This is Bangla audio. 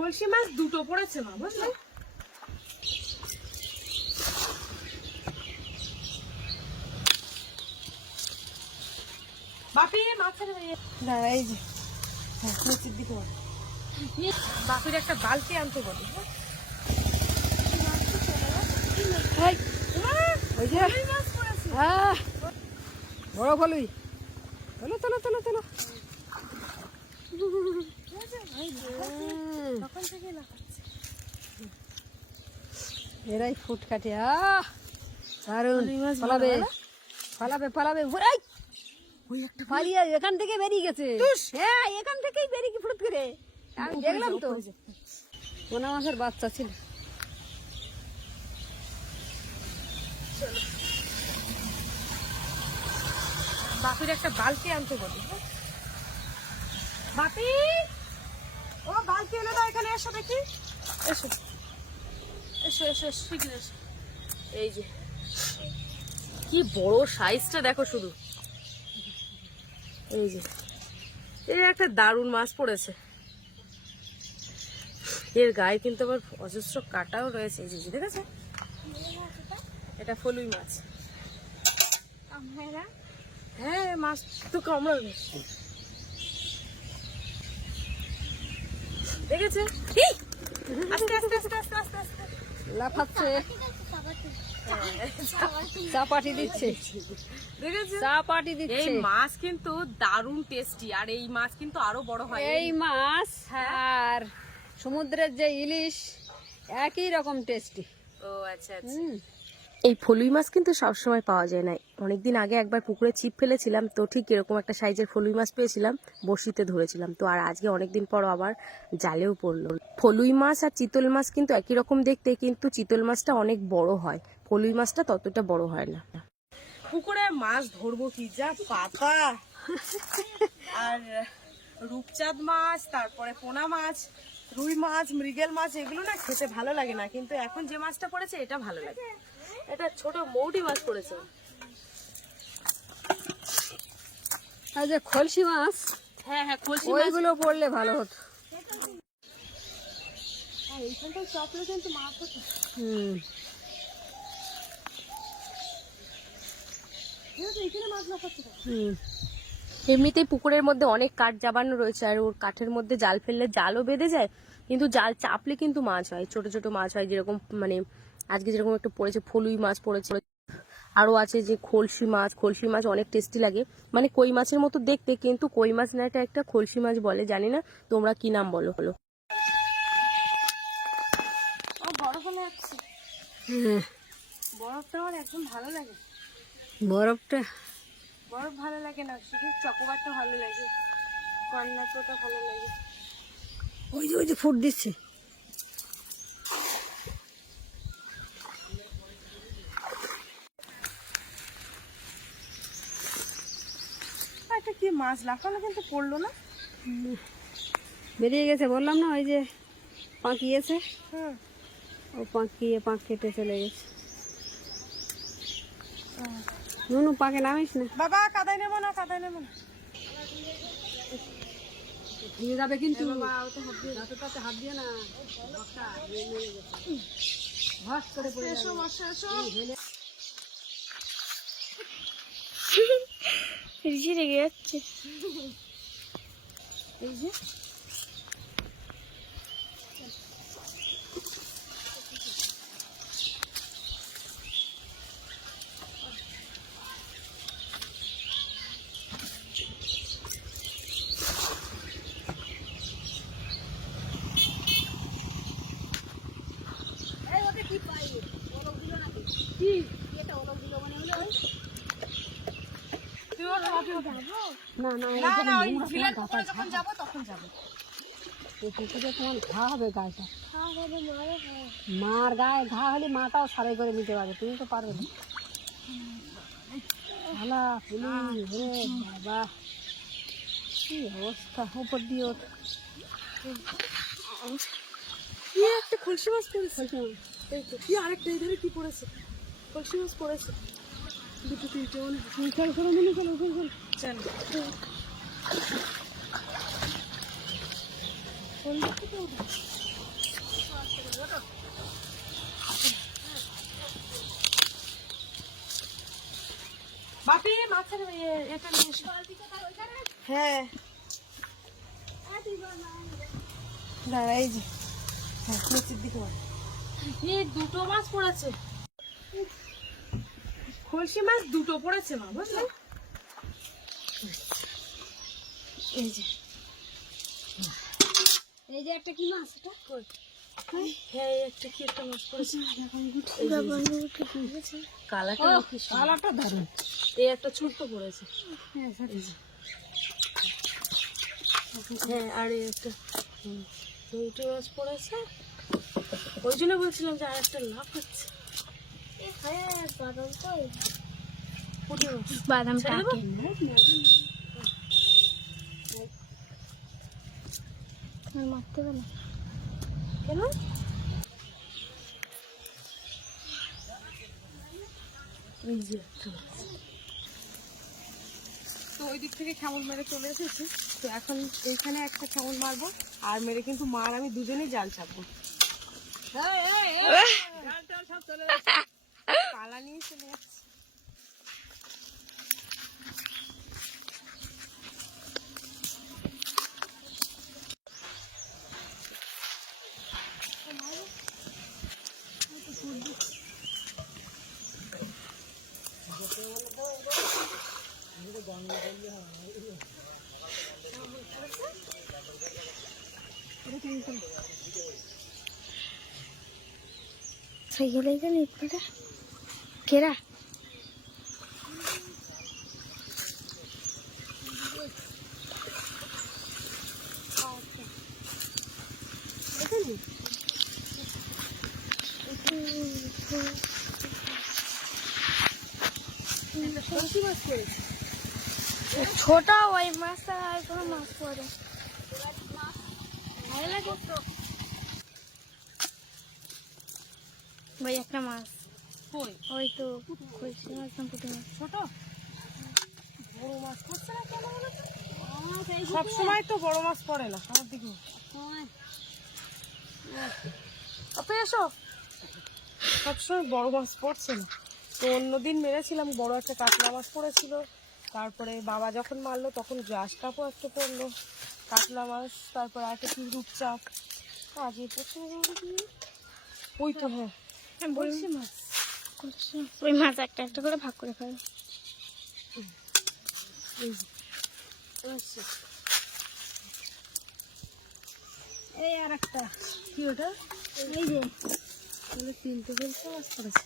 কলসি মাছ দুটো পড়েছে মা, বুঝলে? বাপি মাছের না এই যে নিচের দিকে বাপির একটা বালতি আনতে বলি। বড় ফলুই, তোলো তোলো তোলো তোলো। এরাই ফুট কাটে। দারুন, পালাবে পালাবে পালাবে। পালিয়ে এখান থেকে বেরিয়ে গেছে। হ্যাঁ, এখান থেকেই বেরিয়ে ফুট করে আমি দেখলাম তো। পোনা মাছের বাচ্চা ছিল। বাপির একটা বালতি আনতে বলি। বাপি, ও বালতি এনে দাও, এখানে এসো দেখি। এসো এসো এসো শীঘ্র এসো। এই যে কি বড় সাইজটা দেখো শুধু। এই যে এই একটা দারুণ মাছ পড়েছে। এর গায়ে কিন্তু আবার অজস্র কাটাও রয়েছে। এই যে দেখেছে, এটা ফলুই মাছ। হ্যাঁ, মাছ তো কামড়াবে। দেখেছে, আস্তে আস্তে আস্তে আস্তে আস্তে আস্তে লাফাচ্ছে, চাপাটি দিচ্ছে। দেখেছে, চাপাটি দিচ্ছে। এই মাছ কিন্তু দারুণ টেস্টি, আর এই মাছ কিন্তু আরো বড় হয়। এই মাছ আর সমুদ্রের যে ইলিশ একই রকম টেস্টি। ও আচ্ছা আচ্ছা। এই ফলুই মাছ কিন্তু সবসময় পাওয়া যায় না। অনেকদিন আগে একবার পুকুরে ছিপ ফেলেছিলাম, তো ঠিক এরকম একটা সাইজের ফলুই মাছ পেয়েছিলাম, বড়শিতে ধরেছিলাম। তো আর আজকে অনেকদিন পর আবার জালেও পড়লো। ফলুই মাছ আর চিতল মাছ কিন্তু একই রকম দেখতে, কিন্তু চিতল মাছটা অনেক বড় হয়, ফলুই মাছটা ততটা বড় হয় না। পুকুরে মাছ ধরবো কি যা পাতা, আর রূপচাঁদ মাছ, তারপরে পোনা মাছ, রুই মাছ, মৃগেল মাছ, এগুলো না খেতে ভালো লাগে না। কিন্তু এখন যে মাছটা পড়েছে এটা ভালো লাগে। এটা ছোট মৌটি মাছ পড়েছে। আর যে খলসি মাছ, হ্যাঁ হ্যাঁ, খলসি ওইগুলো পড়লে ভালো হতো। এইখানটায় চপলে কিন্তু মাছ হতো। এমনিতেই পুকুরের মধ্যে অনেক কাঠ জাবানো রয়েছে, আর ওর কাঠের মধ্যে জাল ফেললে জালও বেঁধে যায়, কিন্তু জাল চাপলে কিন্তু মাছ হয়, ছোট ছোট মাছ হয়। যেরকম মানে আজকে যেরকম একটা পড়েছে ফলুই মাছ পড়েছে, আরো আছে যে খলসি মাছ। খলসি মাছ অনেক টেস্টি লাগে, মানে কই মাছের মতো দেখতে, কিন্তু কই মাছ না, এটা একটা খলসি মাছ বলে, জানি না তোমরা কি নাম বলো। হলো বরফ হলে আসছে, বরফটা আমার একদম ভালো লাগে। বরফটা বরফ ভালো লাগে না, শুধু চকোবারটা ভালো লাগে, কর্নাটকটা ভালো লাগে। ওই যে ফুট দিচ্ছে। একটা কি মাছ লাফানো কিন্তু পড়লো না, বেরিয়ে গেছে বললাম না, ওই যে পাঁকিয়েছে। হুম, ও পাঁক কেটে চলে গেছে। নুনু পাকে নামিস না বাবা, কাদায় নেবো না, কাদায় নেবো না, নিয়ে যাবে কিন্তু। হাত দিয়ে না, ভাস করে পড়ে যাবে। এসো মশা এসো। রিচি রেগে যাচ্ছে। এই যে ঘা হবে গায়েটা, মার গায়ে ঘা হলে মাটাও সারাই করে নিতে পারবে, তুমি তো পারবে না। বাবা কি অবস্থা, উপর দিয়ে ওঠ। একটা খলসি মাছ পড়েছে, এই তো কি আরেকটা এধারে কি পড়েছে, খলসি মাছ পড়েছে দুটো তিনটে অনেক। চল বাপি মাছের এটা নিয়ে এসো। হ্যাঁ দাঁড়া এই যে নিচের দিকে এই দুটো মাছ পড়েছে, খলসি মাছ দুটো পড়েছে মা বুঝলে। এই যে একটা কি মাছ এটা? হ্যাঁ এই একটা কি একটা মাছ পড়েছে, কালারটা দারুণ। এই একটা ছোট্ট পড়েছে, হ্যাঁ আর এই একটা দুটো মাছ পড়েছে। ওই জন্য বলছিলাম যে আর একটা লাভ হচ্ছে। বাদাম টাকে মারতে পারো কেন? এই যে একটা মাছ। তো ওই দিক থেকে খেমন মেরে চলে এসেছি, তো এখন এইখানে একটা খেমন মারবো আর মেরে কিন্তু মার আমি দুজনেই জাল ছাড়বো। পালা নিয়ে চলে যাচ্ছি। সাইকেলে গেলে একবারে কেরা ছোট ওই মাছটা আর কোনো মাছ পড়ে ভালো লাগে ভাই একটা মাছ ওই তো খলসি মাছ না পুঁটি মাছ ছোট বড় মাছ পড়ছে না কেন বলো তো? সবসময় তো বড় মাছ পড়ে না আমার দিকে। আপনি এসো, সবসময় বড় মাছ পড়ছে না। তো অন্যদিন মেরেছিলাম বড় একটা কাতলা মাছ পড়েছিল, তারপরে বাবা যখন মারলো তখন গ্রাস কাপও একটা পড়লো, কাতলা মাছ, তারপরে একটা কি রূপচাপ। আজকে পড়ছে ওই তো হ্যাঁ বলছি মাছ। ওই মাছ একটা একটা করে ভাগ করে খাবে এই আর একটা কি ওটা? এই যে তিনটে ফেলছে মাছ পড়েছে।